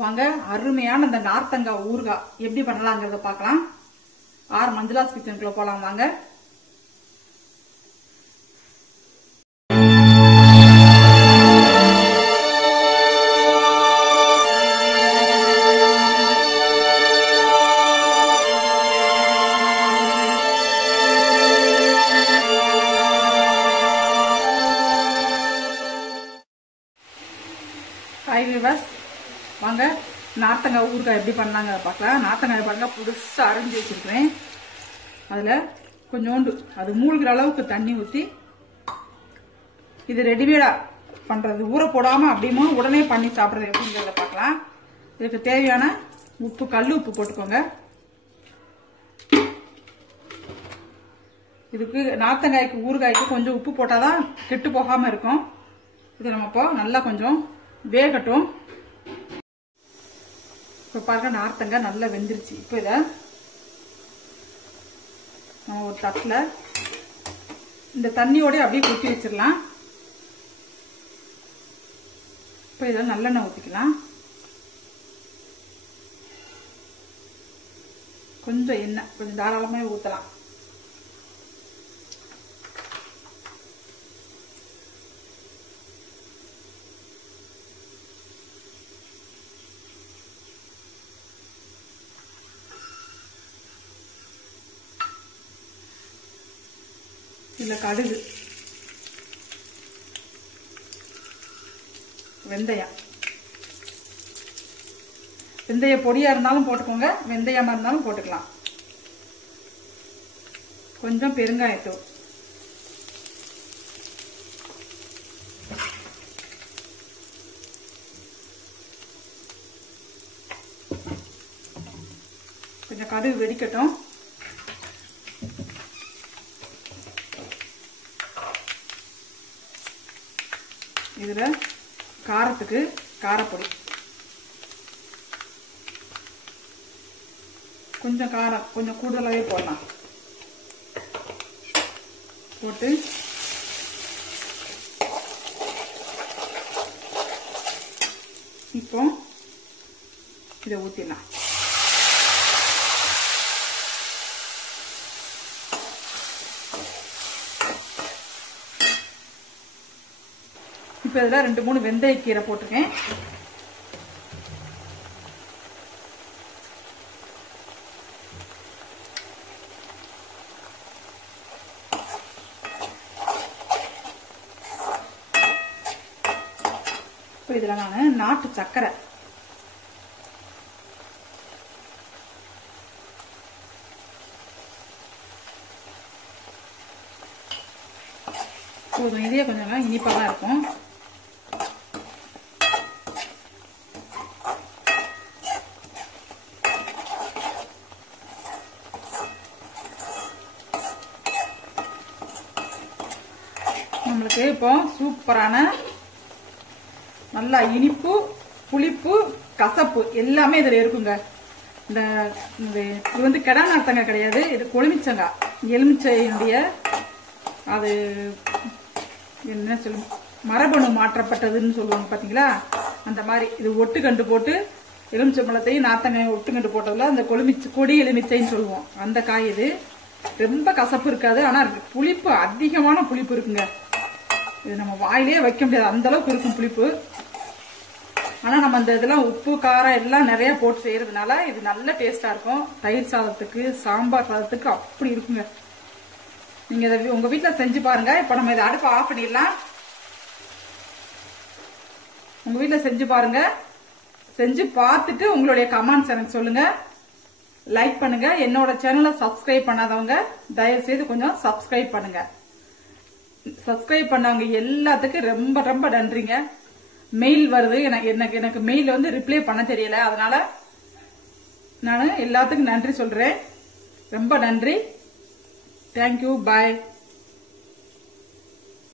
வாங்க அருமையான இந்த நார்த்தங்காய் ஊறுகாய் எப்படி பண்ணலாங்கிறத பார்க்கலாம். ஆர் மஞ்சுளாஸ் கிச்சனுக்குள்ள போலாம் வாங்க. ஹாய் விவாஸ் வாங்க நார்த்தங்காய் ஊறுகாய் எப்படி பண்ணாங்க பார்க்கலாம். நார்த்தங்காய் பாருங்க புதுசாக அரைஞ்சி வச்சுருக்கிறேன். அதில் கொஞ்சோண்டு அது மூழ்கிற அளவுக்கு தண்ணி ஊற்றி இது ரெடிமேடாக பண்ணுறது ஊற போடாமல் அப்படியுமா உடனே பண்ணி சாப்பிட்றது எப்படிங்கிறத பார்க்கலாம். இதுக்கு தேவையான உப்பு கல் உப்பு போட்டுக்கோங்க. இதுக்கு நார்த்தங்காய்க்கு ஊறுகாய்க்கு கொஞ்சம் உப்பு போட்டால் தான் கெட்டு போகாமல் இருக்கும். இது நம்ம இப்போ நல்லா கொஞ்சம் வேகட்டும். இப்போ பாருங்க நார்த்தங்காய் நல்லா வெந்துருச்சு. இப்போ இதை நம்ம ஒரு தட்டில் இந்த தண்ணியோடய அப்படியே கொட்டி வச்சிடலாம். இப்போ இதில் நல்லெண்ணெய் ஊற்றிக்கலாம் கொஞ்சம் எண்ணெய் கொஞ்சம் தாராளமாக ஊற்றலாம் இதில் கடுகு. வெந்தயம். வெந்தய பொடியா இருந்தாலும் போட்டுக்கோங்க. வெந்தயமா இருந்தாலும் போட்டுக்கலாம். கொஞ்சம் பெருங்காயத்தூள். கொஞ்சம் கடுகு வெடிக்கட்டும். இதில் காரத்துக்கு காரப்பொடி. கொஞ்சம் காரம் கொஞ்சம் கூடுதலாகவே போடலாம். போட்டு இப்போ இதை ஊற்றிடலாம் இப்போ இதில் ரெண்டு மூணு வெந்தய கீரை போட்டிருக்கேன். இப்போ இதில் நான் நாட்டு சர்க்கரை போதும் இதே கொஞ்சம் இனிப்பாக தான் இருக்கும். நம்மளுக்கு இப்போ சூப்பரான நல்லா இனிப்பு புளிப்பு கசப்பு எல்லாமே இதில் இருக்குங்க. இந்த இது வந்து கிடா நார்த்தங்காய் கிடையாது. இது கொழுமிச்சங்காய். எலுமிச்சையினுடைய அது என்ன சொல்லும் மரபணு மாற்றப்பட்டதுன்னு சொல்லுவாங்க பார்த்தீங்களா அந்த மாதிரி இது ஒட்டு கண்டு போட்டு எலுமிச்சம்பழத்தையும் நார்த்தங்காயும் ஒட்டு கண்டு போட்டதில் அந்த கொழுமிச்சு கொடி எலுமிச்சைன்னு சொல்லுவோம். அந்த காய் இது. ரொம்ப கசப்பு இருக்காது. ஆனால் புளிப்பு அதிகமான புளிப்பு இருக்குங்க. இது நம்ம வாயிலே வைக்க முடியாது. அந்த அளவுக்கு இருக்கும் புளிப்பு. ஆனா நம்ம அந்த இதெல்லாம் உப்பு காரம் எல்லாம் நிறைய போட்டு செய்யறதுனால இது நல்ல டேஸ்டா இருக்கும். தயிர் சாதத்துக்கு சாம்பார் சாதத்துக்கு அப்படி இருக்குங்க. நீங்க இதை உங்க வீட்டுல செஞ்சு பாருங்க. இப்ப நம்ம இதை அடுப்பு ஆஃப் பண்ணிடலாம். உங்க வீட்டுல செஞ்சு பாருங்க. செஞ்சு பார்த்துட்டு உங்களுடைய கமெண்ட்ஸ் எனக்கு சொல்லுங்க. லைக் பண்ணுங்க. என்னோட சேனலை சப்ஸ்கிரைப் பண்ணாதவங்க தயவு செய்து கொஞ்சம் சப்ஸ்கிரைப் பண்ணுங்க. சப்ஸ்கிரைப் பண்ணாங்க. எல்லாத்துக்கும் ரொம்ப ரொம்ப நன்றிங்க. மெயில் வருது. எனக்கு எனக்கு எனக்கு மெயில் வந்து ரிப்ளை பண்ண தெரியல. அதனால நான் எல்லாத்துக்கும் நன்றி சொல்றேன். ரொம்ப நன்றி. Thank you bye